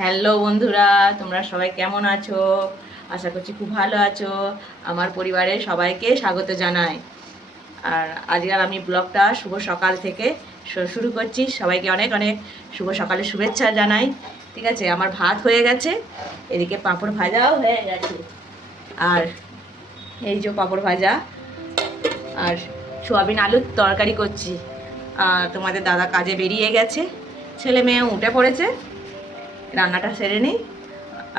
Hello বন্ধুরা, তোমরা সবাই কেমন আছো? আশা করছি খুব ভালো আছো। আমার পরিবারের সবাইকে স্বাগত জানাই। আর আজকাল আমি ব্লগটা শুভ সকাল থেকে শুরু করছি। সবাইকে অনেক অনেক শুভ সকালের শুভেচ্ছা জানাই। ঠিক আছে, আমার ভাত হয়ে গেছে, এদিকে পাঁপড় ভাজাও হয়ে গেছে। আর এই যে পাঁপড় ভাজা আর সোয়াবিন আলুর তরকারি করছি। তোমাদের দাদা কাজে বেরিয়ে গেছে, ছেলে মেয়ে উঠে পড়েছে, রান্নাটা সেরে নিই।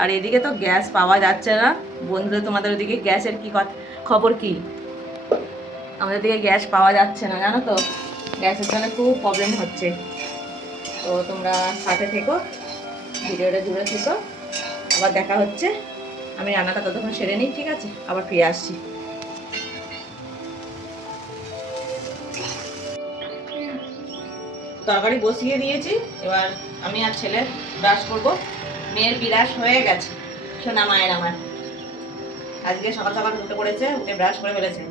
আর এদিকে তো গ্যাস পাওয়া যাচ্ছে না। বন্ধুদের তোমাদের ওদিকে গ্যাসের কি খবর কি? আমাদের দিকে গ্যাস পাওয়া যাচ্ছে না, জানো তো, গ্যাসের জন্য খুব প্রবলেম হচ্ছে। তো তোমরা সাথে থেকো, ভিডিওটা জুড়ে থেকো, আবার দেখা হচ্ছে। আমি রান্নাটা ততক্ষণ সেরে নিই, ঠিক আছে? আবার ফিরে আসছি। তরকারি বসিয়ে দিয়েছি, এবার আমি আর ছেলে ব্রাশ করবো। মেয়ের বিরাশ হয়ে গেছে, সোনা মায়ের আমার আজকে সকাল সকাল উঠে পড়েছে, উঠে ব্রাশ করে ফেলেছে।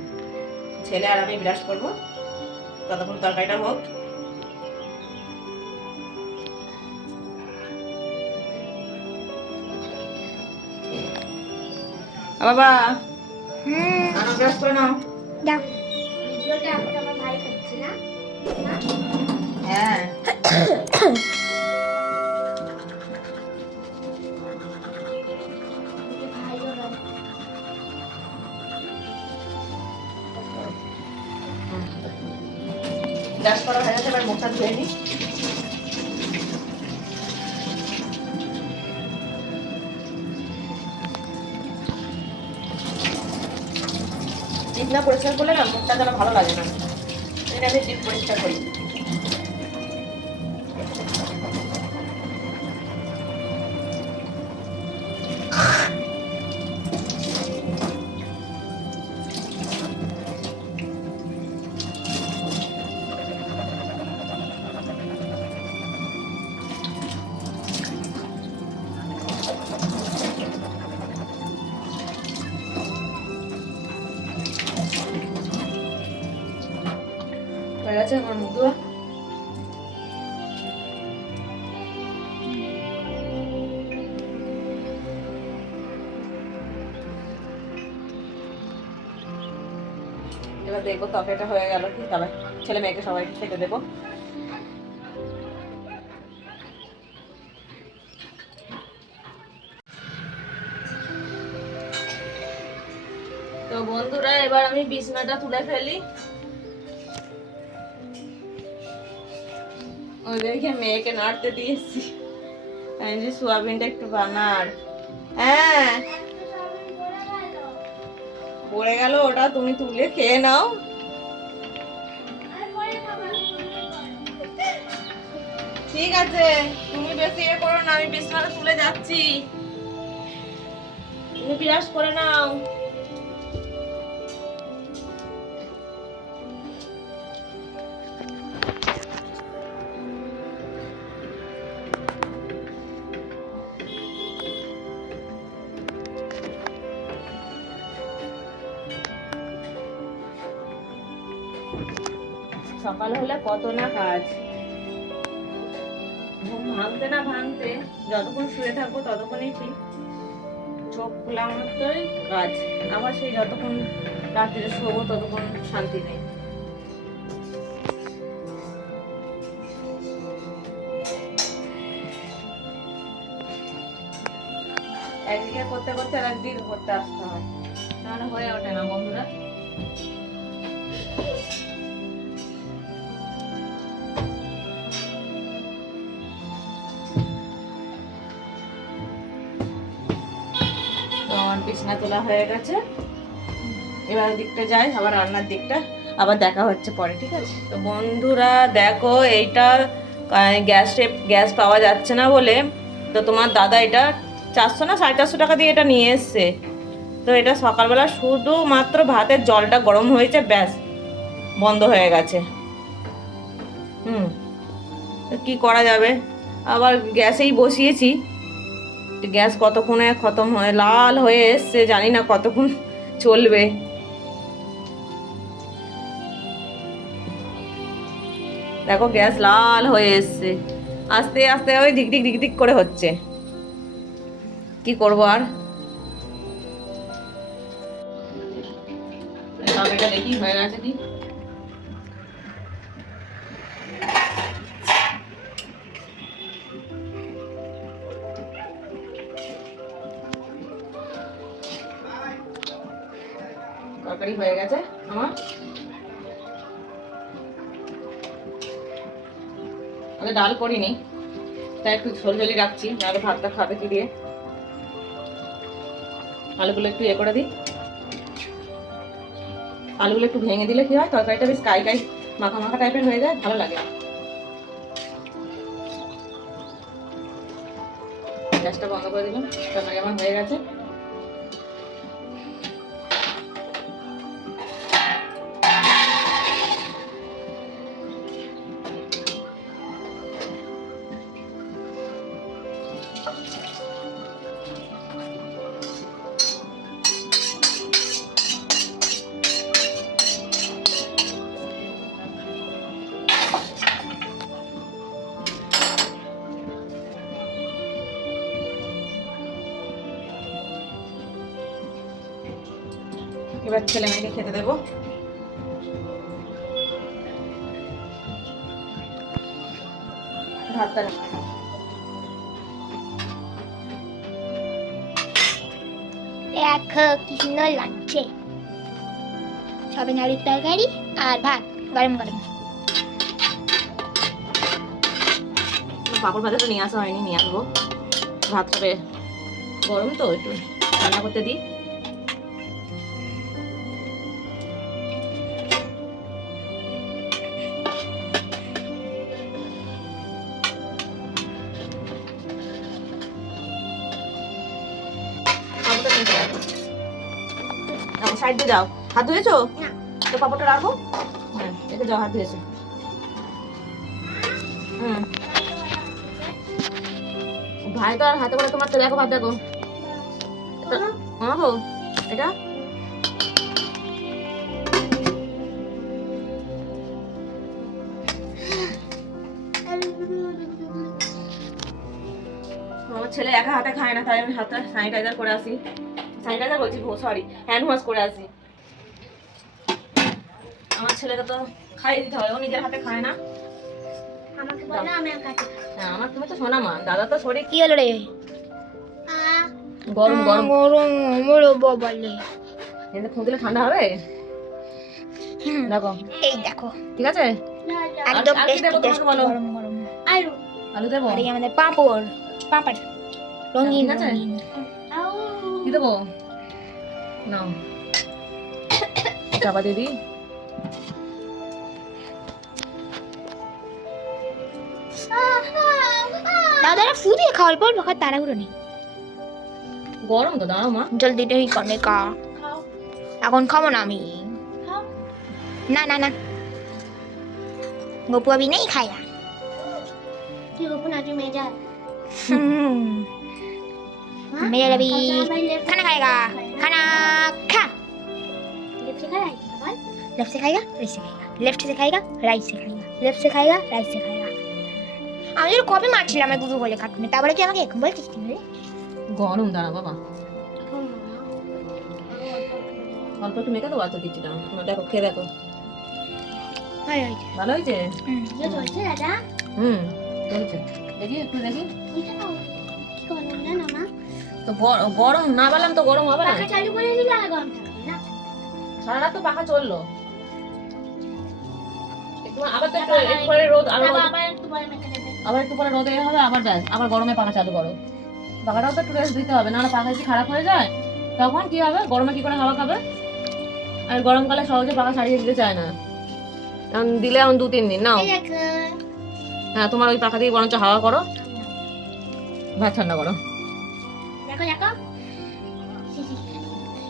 ছেলে আর আমি ব্রাশ করবো, ততক্ষণ তরকারিটা হোক। বাবা আনো, ব্রাশ করে নাও। হ্যাঁ ব্রাশ করা হয়ে গেছে, এবার মুখটা ধুয়ে নিই। জিভ না পরিষ্কার করলে না মুখটা যেন ভালো লাগে না, এটা আমি জিভ পরিষ্কার করি। হয়ে গেছে আমার মুখ ধোয়া। এবার দেখবো তরকারিটা হয়ে গেল কি, তবে ছেলে মেয়েকে সবাই খেতে দেবো। তো বন্ধুরা, এবার আমি বিছানাটা তুলে ফেলি। ওদেরকে মেয়েকে নাড়তে দিয়েছি, আমি যে সোয়াবিনটা একটু বানার। হ্যাঁ পড়ে গেল, ওটা তুমি তুলে খেয়ে নাও। ঠিক আছে, তুমি বেশি ইয়ে করো না, আমি বিছানাটা তুলে যাচ্ছি, তুমি বিরাজ করে নাও। সকাল হলে কত না কাজ, ঘুম ভাঙতে না ভাঙতে যতক্ষণ শুয়ে থাকবো ততক্ষণই ঠিক, চোখ খোলা মাত্রই কাজ। আবার সেই যতক্ষণ রাত্রিরে শোবো ততক্ষণ শান্তি নেই। একদিকে করতে করতে আর একদিকে করতে আসতে হয়, তাহলে হয়ে ওঠে না বন্ধুরা। তো আমার বিছানা তোলা হয়ে গেছে, এবার দিকটা যাই, আবার রান্নার দিকটা আবার দেখা হচ্ছে পরে, ঠিক আছে? তো বন্ধুরা দেখো, এইটা গ্যাস পাওয়া যাচ্ছে না বলে তো তোমার দাদা এটা 400 না 450 টাকা দিয়ে এটা নিয়ে এসছে। তো এটা সকালবেলা শুধুমাত্র ভাতের জলটা গরম হয়েছে, ব্যাস বন্ধ হয়ে গেছে। তো কি করা যাবে, আবার গ্যাসেই বসিয়েছি। গ্যাস কতক্ষণে খতম হয়ে লাল হয়ে এসছে, জানি না কতক্ষণ চলবে। দেখো গ্যাস লাল হয়ে এসছে, আস্তে আস্তে ওই ধিক ধিক ধিক ধিক করে হচ্ছে। কি করবো আর। তরকারিটা দেখি হয়ে গেছে কি। তরকারি হয়ে গেছে আমার। ডাল করিনি, তাই একটু ঝোল ঝোলি রাখছি, নাহলে ভাতটা খাবে কি দিয়ে। আলুগুলো একটু করে দিই। আলুগুলো একটু ভেঙে দিলে কি হয়, তরকারিটা বেশ কাই কাই মাখা মাখা টাইপের হয়ে যায়, ভালো লাগে। গ্যাসটা বন্ধ করে দিলাম, তরকারি আমার হয়ে গেছে। এবার ছেলে মেয়েকে খেতে দেবো। ভাতটা দেখো কি সুন্দর লাগছে, সয়াবিন আলুর তরকারি আর ভাত গরম গরম। পাঁপড় ভাজাটা নিয়ে আসা হয়নি, নিয়ে আসবো। ভাতটা গরম তো, একটু রান্না করতে দিই। সাইড দিয়ে যাও। হাত ধুয়েছো? তো পাপড়টা রাখো। হ্যাঁ, এতে যাও, হাত ধুয়েছো। ভাই তো আর হাতে করে তোমার তো দেখো, ভাত দেখো। মামাবো এটা আমার ছেলে একা হাতে খায় না, তাই আমি হাতটা স্যানিটাইজার করে আসি। স্যানিটাইজার বলছি, সরি, হ্যান্ড ওয়াশ করে আসি। আমার ছেলেকে তো খাইয়ে দিতে হয়, ও নিজের হাতে খায় না। আমাকে বলো, আমি আর কাটি। হ্যাঁ, আমার তুমি তো শোনা মা, দাদা তো শরীর কি হলো রে? গরম গরম গরম বলো বলে। কিন্তু ফুঁকলে ঠান্ডা হবে। দেখো, এই দেখো, ঠিক আছে। একদম আর কি দেবো তোমাকে বলো? গরম গরম আলু, আলু দেবো? আর এই আমাদের পাঁপড়, পাঁপড় রঙিন ঠিক আছে। রঙিন। কি দেবো? নাও, চাপা দিয়ে দিই। দাদারা ফু দিয়ে খাওয়া, অল্প অল্প খাওয়ার তাড়াহুড়ো নেই। গরম তো, দাঁড়াও মা। জলদি নেই করনে কা, এখন খাবো না আমি। না না না, গপু अभी नहीं खाया। गपू ना मेजा मेरा अभी खाना खाएगा, खाना खा। लेफ्ट से खाएगा, राइट से खाएगा, लेफ्ट से खाएगा, राइट से खाएगा, लेफ्ट से खाएगा, राइट से खाएगा। আমি যেন কবে মারছিলাম আমি গুগু বলে কাটুনে, তারপরে কি আমাকে এখন বলছিস কি রে? গরম, দাঁড়া বাবা, অল্প একটু মেখে দেবো, এত দিচ্ছি না। দেখো, খেয়ে দেখো, ভালো হয়েছে। ভালো হয়েছে। ये चलছে দাদা চলছে, দেখি একটু দেখি। এটা নাও কি করব না না মা, তো গরম না বললাম তো, গরম হবে না। পাখা চালু করে দিলে আর গরম থাকবে না। সারা রাত তো পাখা চললো, একটু আবার তো একটু পরে রোদ, আরো আবার একটু পরে মেখে দেবে। আবার একটু পরে রোদে হবে, আবার ব্যাস, আবার গরমে পাখা চালু করো। পাখাটাও তো একটু রেস্ট দিতে হবে, নাহলে পাখা যদি খারাপ হয়ে যায় তখন কি হবে? গরমে কি করে হাওয়া খাবে? আর গরমকালে সহজে পাখা ছাড়িয়ে দিতে চায় না, এখন দিলে এখন 2-3 দিন নাও। এই দেখো হ্যাঁ, তোমার ওই পাখা দিয়ে বরঞ্চ হাওয়া করো, ভাত ঠান্ডা করো। দেখো দেখো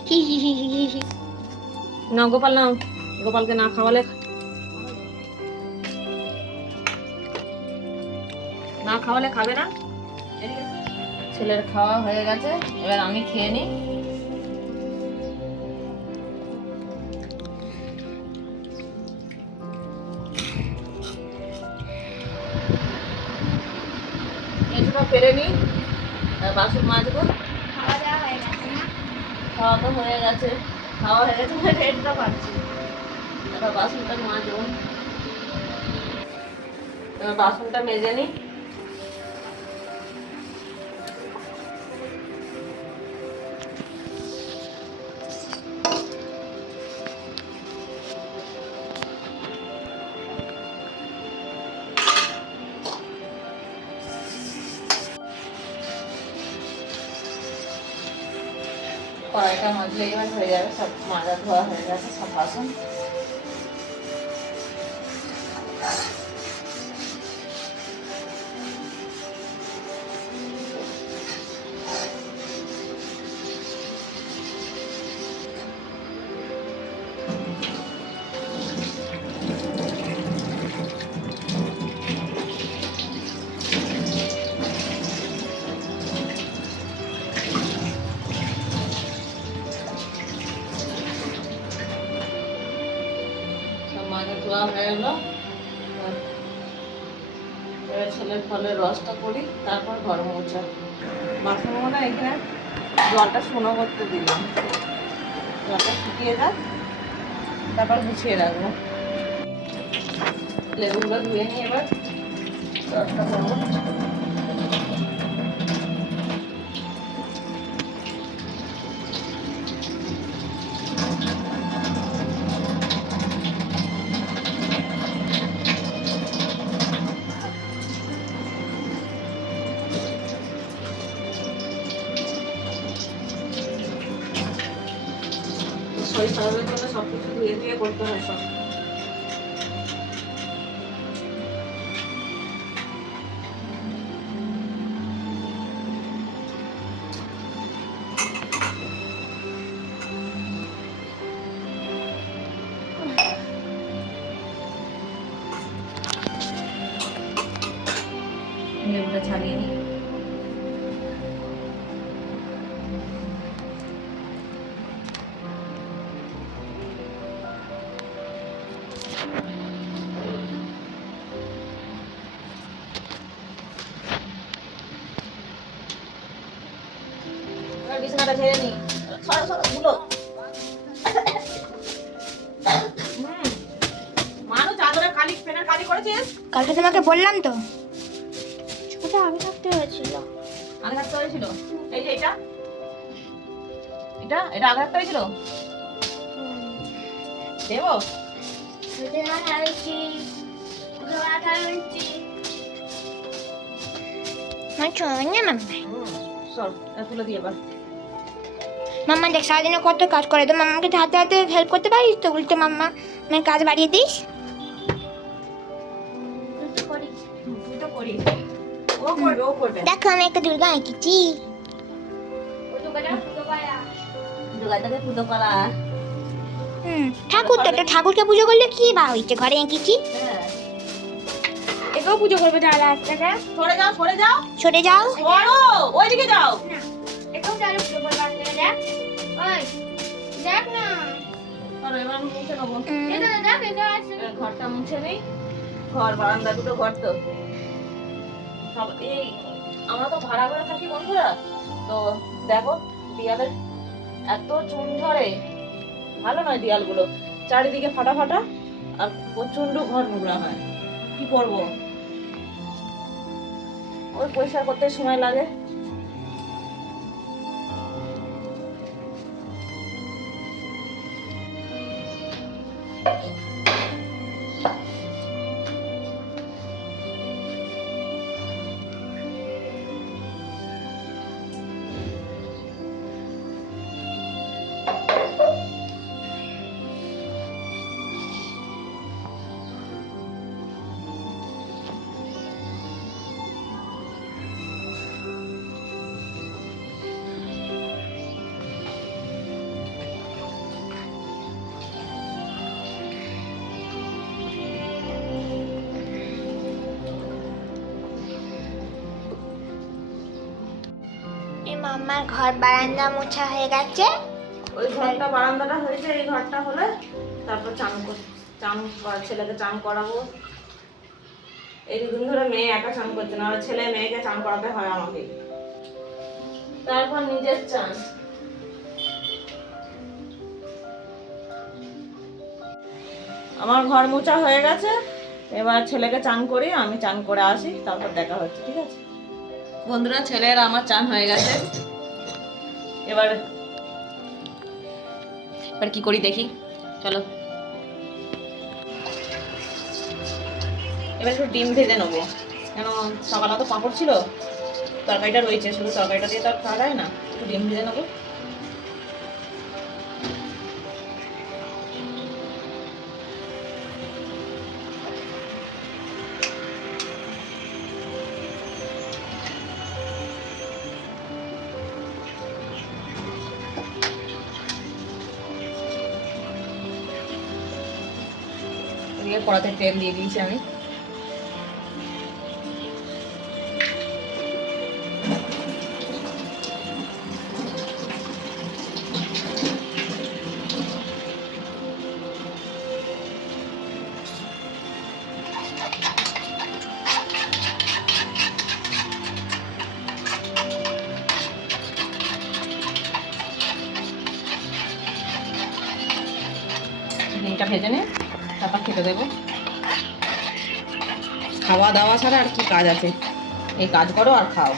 হি হি হি হি হি। না গোপাল, নাও, গোপালকে না খাওয়ালে, না খাওয়ালে খাবে না। ছেলের খাওয়া হয়ে গেছে, এবার আমি খেয়ে নিই। এটুকু পেরে নিই, বাসন মাজবো। খাওয়া তো হয়ে গেছে, খাওয়া হয়ে গেছে মানে রেটটা পাচ্ছি। এবার বাসনটা মাজবো, এবার বাসনটা মেজে নিই। কড়াইটা মাজলে এবার হয়ে যাবে, সব মাজা ধোয়া হয়ে গেছে সব বাসন। মাজা ধোয়া হয়ে গেল, এবার ছেলের ফলের রসটা করি, তারপর ঘর মোছা। বাসনগুলো এখানে জলটা শুকনো করতে দিলাম, জলটা শুকিয়ে যাক, তারপর গুছিয়ে রাখবো। লেবুগুলো ধুয়ে নিয়ে এবার রসটা করবো। শরীর খারাপের জন্য সবকিছু ধুয়ে ধুয়ে করতে হয় সব। লেবুটা ছাড়িয়ে নিই। বিছানাটা ঝেড়ে নি, সরো সরো ধুলো। মানু চাদরের কালি, পেনের কালি করেছিস? কালকে তোমাকে বললাম তো। ওটা আগে থাকতে হয়েছিল। আগে থাকতে হয়েছিল? এই যে এটা এটা এটা আগে থাকতে হয়েছিল? দেবো? ওটা না হয়েছি, ওটা হয়েছি। চল তুলে দিয়ে এবার। মাম্মা দেখ সারাদিনে কত কাজ করে, তো মাম্মাকে হাতে হাতে হেল্প করতে পারিস তো, উল্টে মাম্মা মানে কাজ বাড়িয়ে দিস। তুই তো করিস। তুই তো করিস, ও করবে ও করবে। দেখো আমি একটা দুর্গা এঁকেছি। ওই তো বেটা ফুটো পায়া। দুর্গাটাকে পুজো করা। ঠাকুর তো একটা ঠাকুরকে পুজো করলে কি বা হয়েছে, ঘরে এঁকেছি। হ্যাঁ, একেও পুজো করবে তাহলে আজকে। সরে যাও সরে যাও সরে যাও। সরো, ওইদিকে যাও। না, এটাও তাহলে ফুটো করবে আজকে দেখ। ওই, দেখ না। সরো, এবার আমি মুছে নেবো। এটা দেখ, এটা আছে। ঘরটা মুছে নেই, ঘর বারান্দা দুটো ঘর তো সব এই, আমরা তো ভাড়া করে থাকি বন্ধুরা, তো দেখো দেয়ালের এত চুন ধরে, ভালো নয় দেয়ালগুলো, চারিদিকে ফাটা ফাটা, আর প্রচন্ড ঘর নোংরা হয়। কি করবো, ওই পরিষ্কার করতে সময় লাগে। মাম্মার ঘর বারান্দা মোছা হয়ে গেছে। ওই ঘরটা বারান্দাটা হয়েছে, এই ঘরটা হলে তারপর ছেলেকে চান করাবো। এই দুদিন ধরে মেয়ে একা চান করছে না, আর ছেলে মেয়েকে চান করাতে হয় আমাকে, তারপর নিজের চান। আমার ঘর মোছা হয়ে গেছে, এবার ছেলেকে চান করি, আমি চান করে আসি, তারপর দেখা হচ্ছে, ঠিক আছে বন্ধুরা? ছেলের আমার চান হয়ে গেছে, এবার এবার কি করি দেখি, চলো। এবার একটু ডিম ভেজে নেবো, কেন সকালে তো পাঁপড় ছিল, তরকারিটা রয়েছে, শুধু তরকারিটা দিয়ে তো আর খাওয়া যায় না, একটু ডিম ভেজে নেবো। দিয়ে কড়াতে তেল দিয়ে দিয়েছি আমি। ডিমটা ভেজে নে, তারপর খেতে দেবো। খাওয়া দাওয়া ছাড়া আর কি কাজ আছে, এই কাজ করো আর খাও।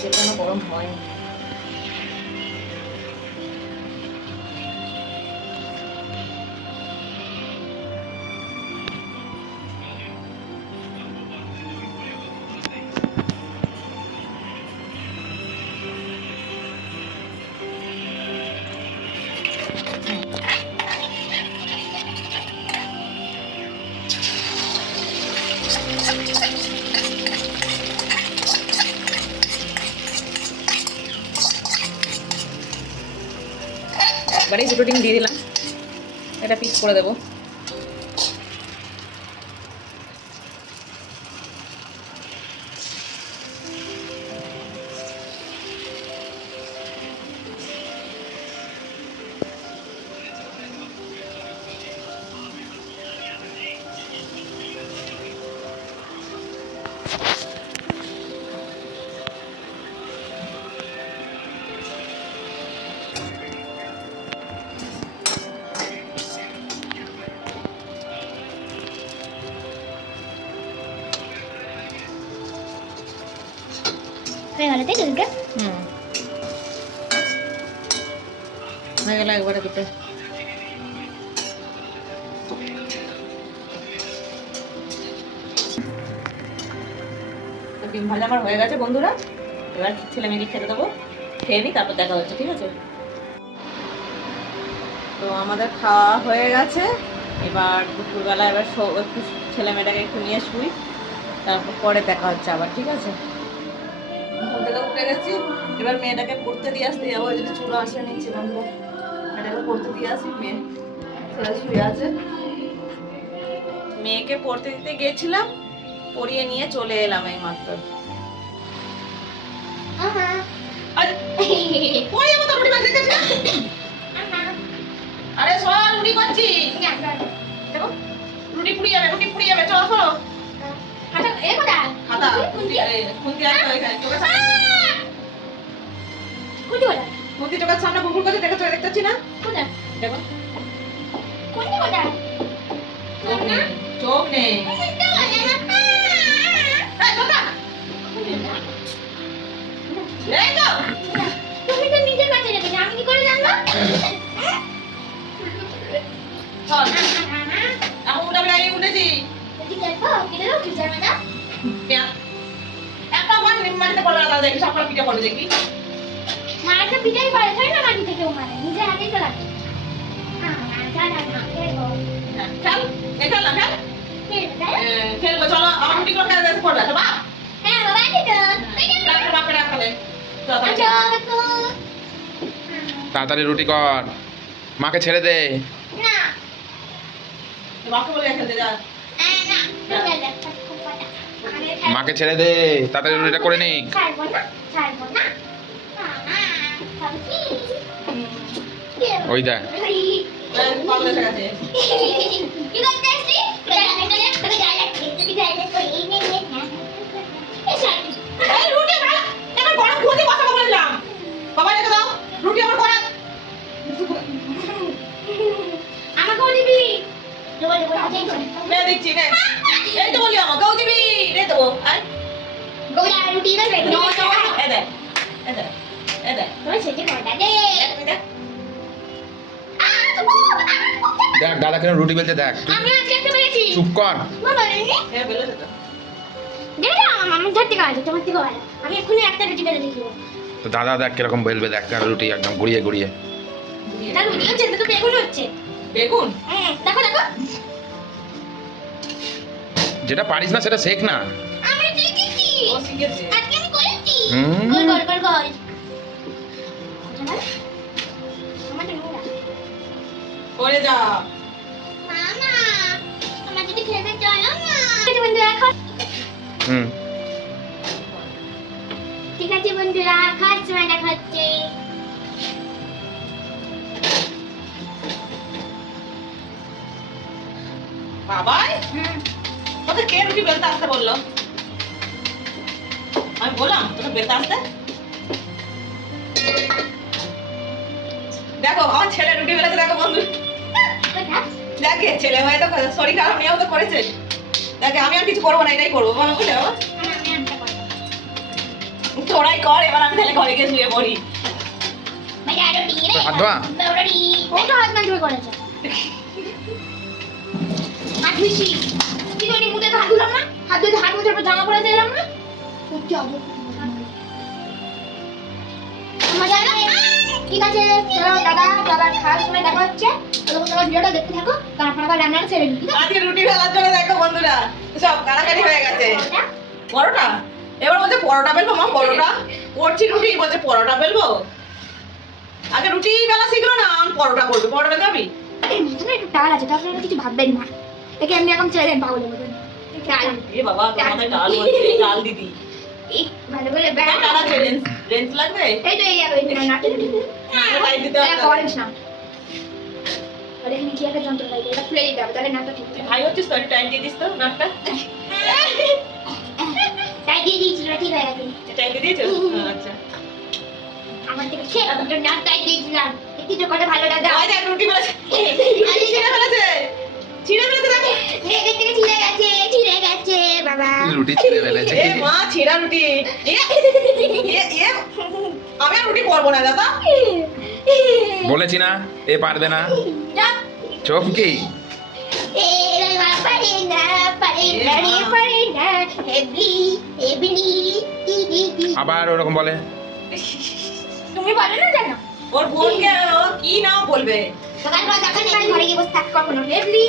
তেলটা গরম হয়। একবারেই দুটো ডিম দিয়ে দিলাম, এটা পিস করে দেবো। হয়ে গেল তাই তো দুটো? হয়ে গেল একবারে দুটো। ডিম ভাজা আমার হয়ে গেছে বন্ধুরা, এবার ছেলে মেয়েকে খেতে দেবো, খেয়ে নিই, তারপর দেখা হচ্ছে, ঠিক আছে? তো আমাদের খাওয়া হয়ে গেছে, এবার দুপুরবেলা এবার একটু ছেলে মেয়েটাকে একটু নিয়ে শুই, তারপর পরে দেখা হচ্ছে আবার, ঠিক আছে? ঘুম থেকে উঠে গেছি, এবার মেয়েটাকে পড়তে দিয়ে আসতে যাবো, যদি চুলো আসে নিচ্ছে বন্ধুরা, মেয়েটাকে পড়তে দিয়ে আসি, মেয়ে ছেলে শুয়ে আছে। মেয়েকে পড়তে দিতে গেছিলাম, পড়িয়ে নিয়ে চলে এলাম এই মাত্র। আরে সব রুটি করছি, দেখো রুটি পুড়িয়ে যাবে, রুটি পুড়িয়ে যাবে, চলো চলো। খাতা খুন্তি আছে ওইখানে, চোখের সামনে খুন্তি, চোখের সামনে বুকুর কাছে দেখো, দেখতে পাচ্ছি না? দেখো চোখ নেই, চোখ নেই। তুমি তো নিজের কাছে যাবে, আমি কি করে জানবো? চল এখন উঠে আমি উঠেছি, একটা বার মাটিতে পড়বে না, দেখি সব পিঠে পড়বে দেখি। মায়েরটা পিঠাই পারে, তাই না? মাটি থেকে মারে, নিজের হাতেই তো লাগে। খেল খেল না খেল, খেলবো চলো, আমার রুটি করে খেলে দেখতে পড়বে বাপ। হ্যাঁ বাবা, বাপের রাখালে তাড়াতাড়ি রুটি কর, মাকে ছেড়ে দে। না বাপকে বলে খেলতে যা। মাকে ছেড়ে দে, তাড়াতাড়ি রুটিটা করে নি। ছাড়বো না, ছাড়বো না। ওই দেখ পাগল এসে গেছে। কি করতে আসছি? নে দিচ্ছি নে। এই তো বলি আমাকেও দিবি, নে দেবো। আর গোলা রুটি বেলবে নো, নো, এ দে, এ দে, এ দে। তোর সেটি কটা দে তুমি দেখ। দেখ দাদা কেন রুটি বেলতে দেখ তুই আমি আজকে একটা পেয়েছি চুপ কর। বাবা রে হ্যাঁ, বেলেছে তো। দেখো আমার ধার থেকে আছে তোমার থেকে ভালো আমি এক্ষুনি একটা রুটি বেলে দিয়েছি তো দাদা দেখ কিরকম বেলবে দেখ কেন রুটি একদম ঘুরিয়ে ঘুরিয়ে। তার রুটি হচ্ছে এটা তো বেগুন হচ্ছে বেগুন? হ্যাঁ দেখো দেখো যেটা পারিস না সেটা শেখ না। আমি শিখেছি ও শিখেছে। আজকে আমি করেছি হুম। গোল গোল গোল গোল আমাদের নোংরা করে যা। মামা আমার যদি খেতে চলো না বন্ধুরা এখন হুম। ঠিক আছে বন্ধুরা খাওয়ার সময় দেখা হচ্ছে বাবাই, তোকে কে রুটি বেলতে আসতে বললো? আমি বললাম তোকে বেলতে আসতে? দেখো আমার ছেলে রুটি বেলেছে, দেখো বন্ধু। দেখে ছেলে হয়ে তো শরীর খারাপ নিয়েও তো করেছে। দেখে আমি আর কিছু করবো না, এটাই করবো বলো, বুঝলে বাবা? তোরাই কর, এবার আমি তাহলে ঘরে গিয়ে শুয়ে পড়ি। হাত ধোয়া। ওটা হাত না ধুয়ে করেছে হাত ধুইছি কি জানি মুখে হাত ধুলাম না হাত ধুয়ে হাত মুছার পর জামা পরে দিলাম না সত্যি অদ্ভুত মজা না ঠিক আছে চলো দাদার খাওয়ার সময় দেখা হচ্ছে তখন তোমরা ভিডিওটা দেখতে থাকো তারপর আবার রান্নাটা সেরে নিই আজকে রুটি বেলার জন্য দেখো বন্ধুরা সব কাড়াকাড়ি হয়ে গেছে। পরোটা? এবার বলছে পরোটা বেলবো, মা পরোটা করছি, রুটি বলছে পরোটা বেলবো। আগে রুটি বেলা শিখলো না, আমি পরোটা করবি, পরোটা বেলতে পারবি? এই মাথায় একটু টাল আছে তার কিছু ভাববেন না একে এমনি এখন ছেড়ে দেন পাগলের মতন টাল এ বাবা, তোর মাথায় ডাল বলছে, এই ডাল দিদি। এই ভালো করে হ্যাঁ, ডাল আছে, রেঞ্জ লাগবে? এই তো এই নাটে তাই দিতে হবে। অরেঞ্জ না আর এখানে কি একটা যন্ত্র লাগে এটা খুলে দিতে হবে তাহলে নাটটা ঠিক তুই ভাই হচ্ছিস তো, টাইম দিয়ে দিস তো নাটটা। তাই দিয়ে দিয়েছিল ঠিক হয়ে গেছে টাইম দিয়ে দিয়েছো? আচ্ছা। আমার থেকে সে দুটো নাট তাই দিয়েছিলাম একটু তো করে ভালো দাদা ওই দেখ রুটি বেলাছে, ছিঁড়ে ফেলেছে, ছিঁড়ে ফেলেছে দেখো। লেগে থেকে ছিঁড়ে গেছে বাবা রুটি ছিঁড়ে ফেলেছে। এ মা, ছিঁড়া রুটি। আমি আর রুটি করবো না দাদা। বলেছি না এ পারবে না। চোখ কি আবার ওরকম বলে। তুমি বলো না জানো ওর বোনকে ও কি নাম বলবে? সকালবেলা দেখেন এখানে ঘরে গিয়ে বসে থাক কখনো হেবলি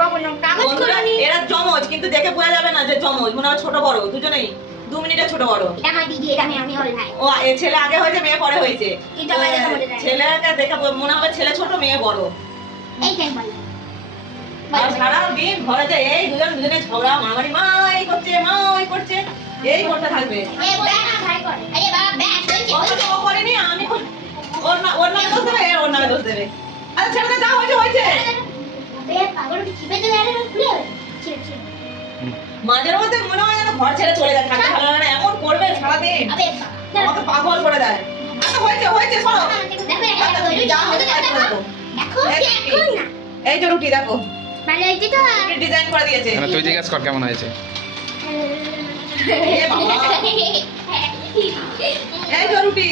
কখনো কাগজ বন্ধুরা, করে নি এরা জমজ, কিন্তু দেখে বোঝা যাবে না যে জমজ, মনে হয় ছোট বড় দুজনেই 2 মিনিটের ছোট বড়। এটা আমার দিদি এটা আমি হল ভাই ও এ ছেলে আগে হয়েছে, মেয়ে পরে হয়েছে। কিন্তু আমার দেখা মনে যায় ছেলেকে দেখে মনে হবে ছেলে ছোট মেয়ে বড়। এই টাইম বলো আর সারাদিন ঘরে যে এই দুজনে ঝগড়া মারামারি, মা এই করছে, মা ওই করছে, এই করতে থাকবে। এই ব্যাস ভাই করে আরে বাবা ব্যাস হয়েছে ও তো ও করেনি, আমি ওর নামে দোষ দেবে, ওর নামে দোষ দেবে। আরে ছেলেটা যা হয়েছে হয়েছে। আবে পাগল কি চিপে দেবে আরে খুলে ছিড়ে ছিড়ে মাঝের মধ্যে মনে হয় যেন ঘর ছেড়ে চলে যায়, থাকতে ভালো লাগে না, এমন করবে সারাদিন, আবে আমাকে পাগল করে দেয়। আচ্ছা হয়েছে হয়েছে, সরো। দেখো আচ্ছা, তুমি যা হয়েছে তাই করে দেবো। দেখো এই এখন না এই যে রুটি দেখো, ভালো হয়েছে তো রুটি ডিজাইন করে দিয়েছে। না, তুই জিজ্ঞেস কর কেমন হয়েছে। এ বাবা, এই তো রুটি।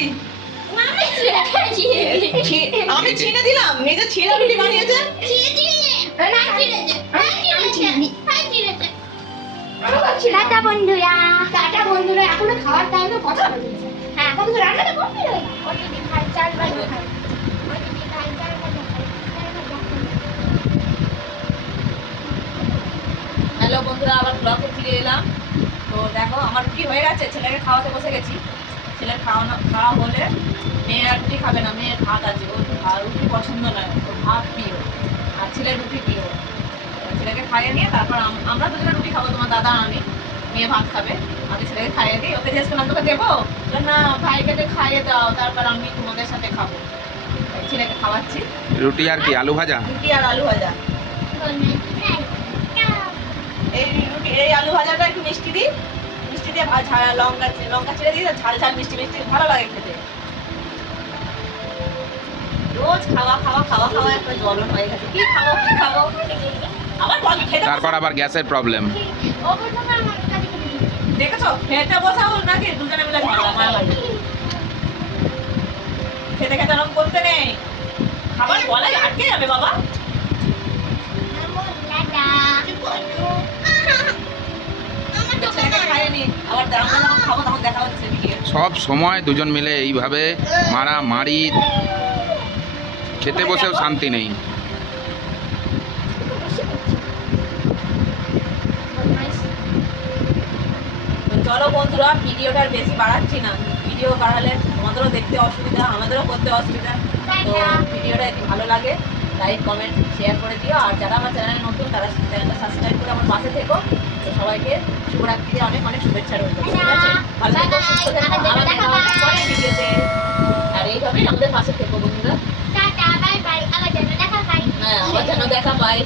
আমি ছিঁড়ে দিলাম, নিজে ছিঁড়ে রুটি বানিয়েছে। টাটা বন্ধুরা টাটা বন্ধুরা এখনো খাওয়ার টাইমে কথা বলছে হ্যাঁ এখন তো রান্নাটা করতে হবে ওদিকে খাই চাল বাজে খাই ওদিকে খাই চাল বাজে খাই হ্যালো বন্ধুরা, আবার ব্লগে ফিরে এলাম। তো দেখো আমার রুটি হয়ে গেছে, ছেলেকে খাওয়াতে বসে গেছি। ছেলের খাওয়া হলে মেয়ে আর রুটি খাবে না, মেয়ের ভাত আছে, ওর রুটি পছন্দ নয়, ওর ভাত প্রিয়, আর ছেলের রুটি প্রিয়। ছেলেকে খাইয়ে নিয়ে তারপর আমরা দুজনে রুটি খাবো, তোমার দাদা আর আমি। মেয়ে ভাত খাবে, আমি ছেলেকে খাইয়ে দিই। ওকে জিজ্ঞেস করলাম তোকে দেবো, না ভাইকে খাইয়ে দাও, তারপর আমি তোমাদের সাথে খাবো। ছেলেকে খাওয়াচ্ছি। রুটি আর কি আলু ভাজা। রুটি আর আলু ভাজা। এই আলু ভাজাটা একটু মিষ্টি দিই, মিষ্টি দিয়ে লঙ্কা ছেড়ে দিই, ঝাল ঝাল মিষ্টি মিষ্টি ভালো লাগে খেতে। রোজ খাওয়া একটা জ্বলন হয়ে গেছে, কি খাবো আবার বল খেতে তারপর আবার গ্যাসের প্রবলেম। ও প্রথমে আমার কাছে খেতে দিচ্ছে। দেখেছো খেতে বসাও নাকি দুজনে মিলে ঝগড়া মারামারি। খেতে খেতে এরকম করতে নেই, খাবার গলায় আটকে যাবে বাবা। টাটা। আমার তো ছেলেকে খাইনি, আবার আমরা যখন খাবো তখন দেখা হচ্ছে ভিডিও। সব সময় দুজন মিলে এইভাবে মারামারি, খেতে বসেও শান্তি নেই। তো চলো বন্ধুরা, ভিডিওটা আর বেশি বাড়াচ্ছি না, ভিডিও বাড়ালে তোমাদেরও দেখতে অসুবিধা, আমাদেরও করতে অসুবিধা। তো ভিডিওটা যদি ভালো লাগে লাইক কমেন্ট শেয়ার করে দিও, আর যারা আমার চ্যানেলে নতুন তারা চ্যানেলটা সাবস্ক্রাইব করে আমার পাশে থেকো। তো সবাইকে শুভরাত্রিতে অনেক অনেক শুভেচ্ছা রইল, ঠিক আছে? ভালো থেকো, সুস্থ থেকো, আবার দেখা হবে পরের ভিডিওতে। আর এইভাবেই আমাদের পাশে থেকো বন্ধুরা। টাটা বাই বাই, আমার জন্য দেখা বাই। হ্যাঁ, আমার যেন দেখা পাই।